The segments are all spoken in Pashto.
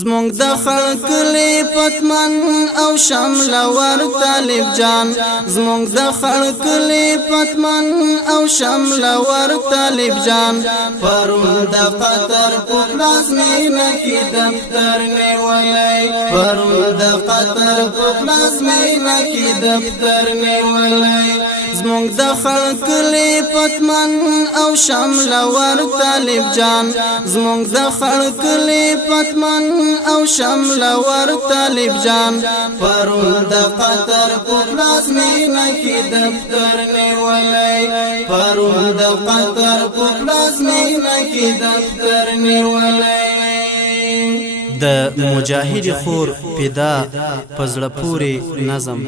زمونږ د خلق پتمن او شمل ور طالب جان زمونږ د خلق پتمن او شمل ور طالب جان پرون د قطر په پلازمینه کې دفتر نیولای پرون د قطر په پلازمینه کې دفتر نیولای زمونږ د خلق پتمن او شمل ور طالب جان زمونږ د خلق پتمن او شمل ور طالب جان پرون د قطر په پلازمینه کې دفتر نیولای پرون د قطر په پلازمینه کې دفتر نیولای د مجاهد خور پیدا پزړه پوری نظم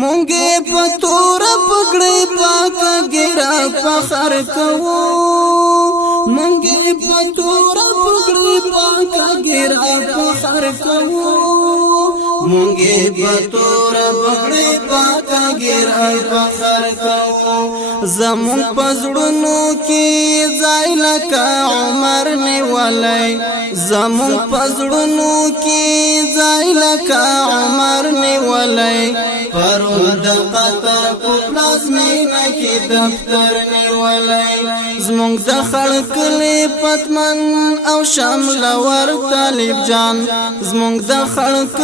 مونږه په تور پګړې پاک ګرا فخر کوو مونږه په تور پګړې پاک ګرا فخر کوو مونږه په تور پګړې پاک ګرا فخر کوو زمون پزړونو کې ځای لکه عمر نیولای زمون پزړونو کې ځای لکه عمر نیولای پرون د قطر په پلازمینه کې دفتر نیولای زمونږ د خلق پتمن او شمل ور طالب جان زمونږ د خلق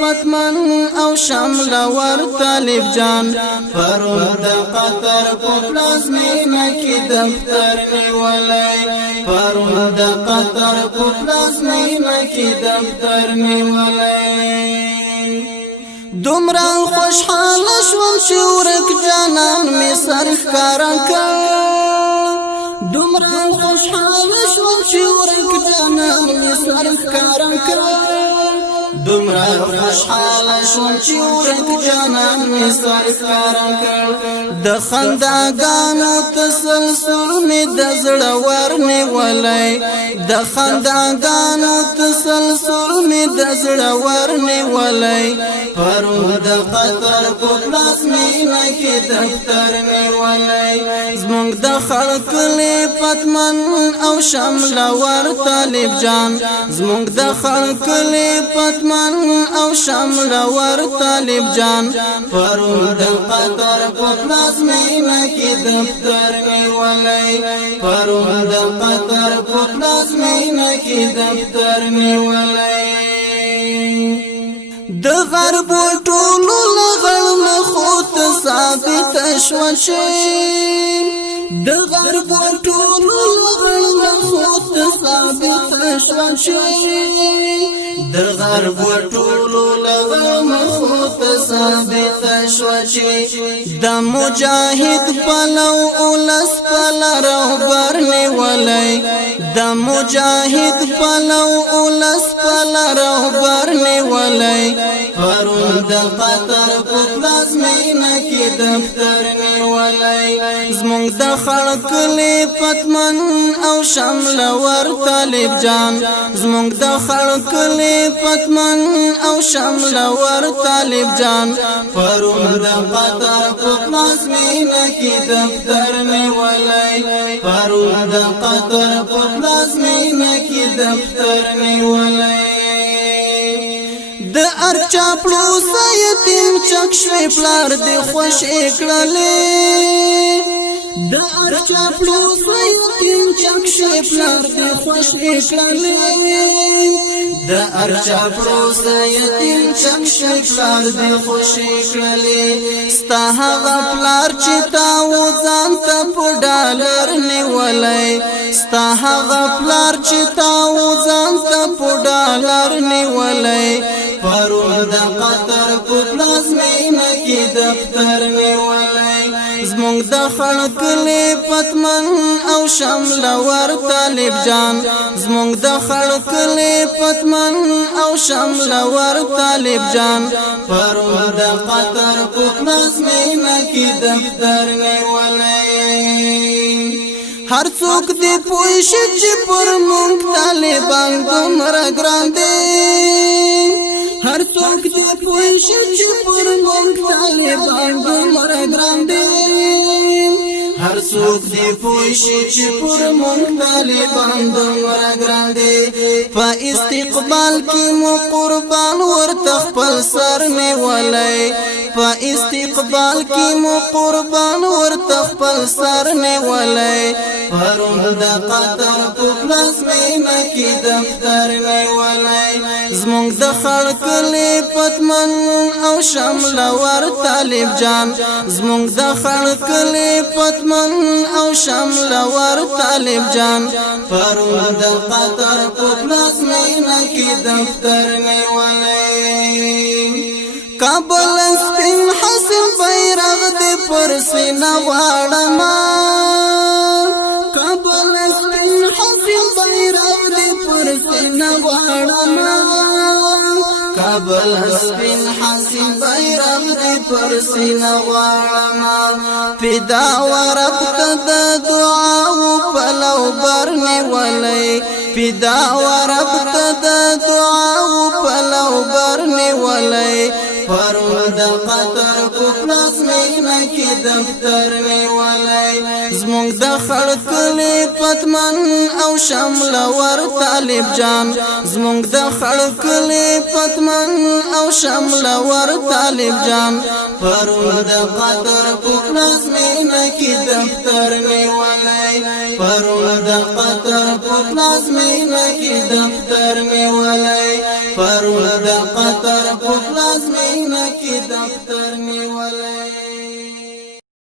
پتمن او شمل ور طالب جان پرون د قطر په پلازمینه کې دفتر نیولای پرون د قطر په پلازمینه کې دفتر نیولای دومره خوشحاله شوم چې ورک جانان می سر ښکارا کړ دومره خوشحاله شوم چې ورک جانان می سر ښکارا کړ دومره خوشحاله شوم چې ورک جانان می سر ښکارا کړ د خنداګانو تسلسل می د زړه ور نیولای د خنداګانو تسلسل می د زړه ور نیولای پرون د قطر په پلازمینه کې دفتر نیولای زمونږ د خلق پتمن او شمل ور طالب جان زمونږ د خلق پتمن او شمل ور طالب جان پرون د قطر په پلازمینه کې دفتر نیولای پرون د قطر په پلازمینه کې دفتر نیولای د غرب ټولو لغړ مخوت ثابت شو چې د غرب ټولو لغړ مخوت ثابت شو چې د غرب ټولو لغړ مخوت ثابت شو چې د مجاهد پلو اولس پل رهبر نیولای د مجاهد پلو اولس پل رهبر نیولای پرون د قطر په پلازمینه کې دفتر نیولای زمونږ د خلق پتمن او شمل ور طالب جان زمونږ د خلق پتمن او شمل ور طالب جان پرون د قطر په پلازمینه کې دفتر نیولای پرون د قطر په پلازمینه کې دفتر نیولای د ارچا پلوس یتیم چک شوی پلار دی خوش اکړلې د ارچا پلوس یتیم چک شوی پلار دی خوش اکړلې د ارچا پلوس یتیم چک شوی پلار دی خوش اکړلې ستا هغه پلار چې تا و ځان ته په ډالر نیولای ستا هغه پلار چې تا و ځان ته په ډالر نیولای پرون د قطر په پلازمینه کې دفتر نیولای زمونږ د خلق پتمن او شمل ور طالب جان زمونږ د خلق پتمن او شمل ور طالب جان پرون د قطر په پلازمینه کې دفتر نیولای هر څوک دې پوه شي چې پر مونږ طالبان دومره ګران دي هر څوک دې پوه شي چې پر مونږ طالبان دومره ګران دي هر څوک دی پوښي چې پر مونږ طالبان دومره ګران دي په استقبال کې مو قربان ورته خپل سر نیولی په استقبال کې مو قربان ورته خپل سر نیولی پرون د قطر په پلازمینه کې دفتر نیولی زمونږ د خلق پتمن او شمل ور طالب جان زمونږ د خلق پتمن او شمل ور طالب جان پرون د قطر په پلازمینه کې دفتر نیولی کابل سپین حسن بیرغ دې پر سینه غواړم کابل سپین حسن بیرغ دې پر سینه غواړم کابل سپین حسن بیرغ دې پر سینه غواړم فدا ورب ته د دعا پلو برنی ولی فدا ورب ته د دعا پلو برنی ولی پرون د قطر په پلازمینه کې دفتر نیولی زمونږ د خلق پتمن او شمل ور طالب جان زمونږ د خلق پتمن او شمل ور طالب جان پرون د قطر په پلازمینه کې دفتر نیولی پرون د قطر په پلازمینه کې دفتر نیولی پرون د قطر په پلازمینه کې دفتر نیولی